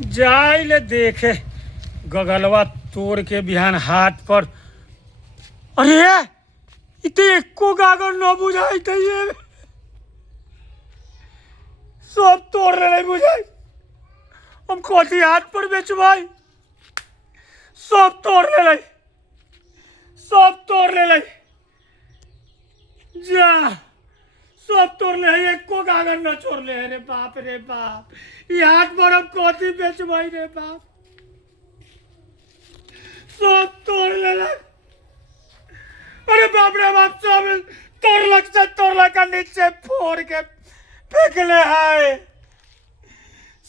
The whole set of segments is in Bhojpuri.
जाई ले देखे गगलवा तोड़ के बिहान हाथ पर। अरे इते एको गागर न बुझाई थे ये सब तोड़ ले बुझाई। हम कथी हाथ पर बेचवाई सब तोड़ ले सब तोड़ ले जा सब तोड़ ले एको गागर न छोड़ ले रे बाप ये हाथ पर हम कथी बेचवाई रे बाप सब तोड़ ले अरे बाप रे बाप सब तोड़ला का नीचे फोड़ के फेंक ले है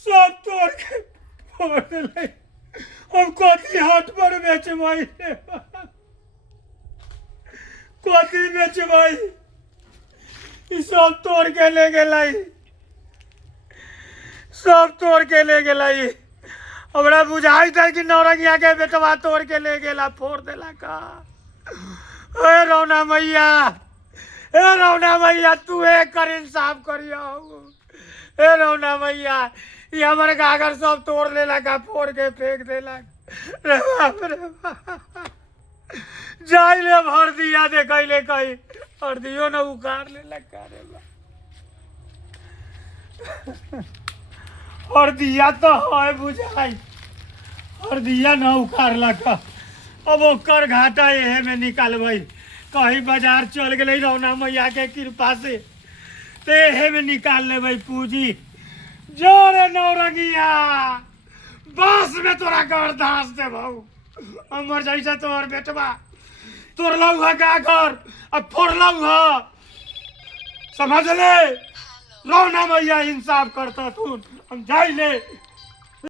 सब तोड़ के फोड़ ले। हम कथी हाथ पर बेचवाई रे बाप कथी बेचवाई सब तोड़ के ले गेलाई सब तोड़ के ले गेलाई। हमरा बुझाई था कि नौरंगिया के बेटवा तोड़ के ले गेला फोड़ देला का। ए रौना मैया तू कर इंसाफ करियो। ए रौना मैया ये हमारे गागर सब तोड़ लेला का फोड़ के फेंक देला रे बाप जाई ले भर दिया दे कैले कहीं और दियो न उखाड़ लेला का रे और दिया तो है बुझाई और दिया न उखाड़ला का। अब ओकर घाटा यहे में निकालबई कहीं बाजार चल गए रौना मैया के कृपा से तो यहे में निकाल लेबै पूंजी। जोरे नौरंगिया बस में तोरा घर धास दे भाऊ हमर जैसे तोहर बेटवा तोड़लऊ है गागर अब फोड़लऊ है समझ ले। रौना मैया इंसाफ करता तू हम जाई ले।